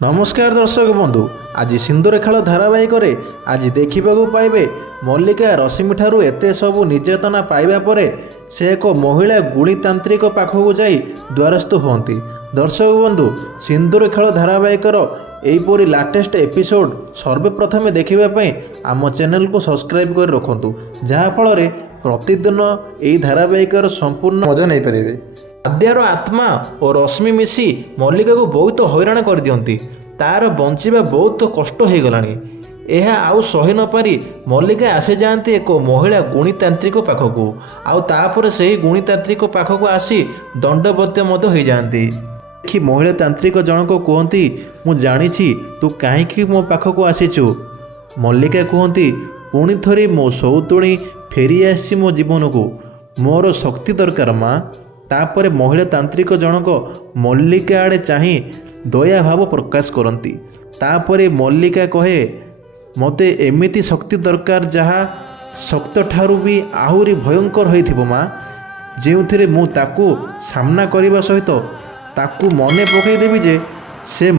नमस्कार दर्शक बंधु आज सिंदूर खेल धारावाहिक आज देखा पाइबे मल्लिका रश्मि ठारू एते सबु निर्यातना पाइबा परे से एक महिला गुणीतांत्रिक पाखक जाई द्वारस्थ होती। दर्शक बंधु सिंदूर खेल धारावाहिकर यहीपरी लाटेस्ट एपिसोड सर्वप्रथमे देखापी आम चैनल को सब्सक्राइब कर रखु जहाँफल प्रतिदिन यही धारावाहिकर संपूर्ण मजा नहीं पारे। आद्यार आत्मा और रश्मि मिसी मल्लिका को बहुत हैरान कर दियंती। तार बंचिबा बहुत कष्ट हो गलानी। यह आउ सही न पारी मल्लिका आसी जाती एक महिला गुणीतांत्रिक पाखक आउ तापर से गुणीतांत्रिक पाखक आसी दंडवत्य हो जाती। कि महिला तांत्रिक जनक कहती मु जानी तू कहीं मो पाखक आसीचु। मल्लिका कहती पुणी थरी मो सौतुणी फेरी आसी मो जीवन को मोर शक्ति दरकार माँ। तापर महिला तांत्रिक जनक मल्लिका आड़े चाही दया भाव प्रकाश करती। तापर मल्लिका कहे मते एमिति शक्ति दरकार जहा शक्त ठारू भी आहुरी भयंकर होइथिबो माँ, जेउथिरे मु ताकू सामना करिबा सहित ताकू मने पकईदेवी जे से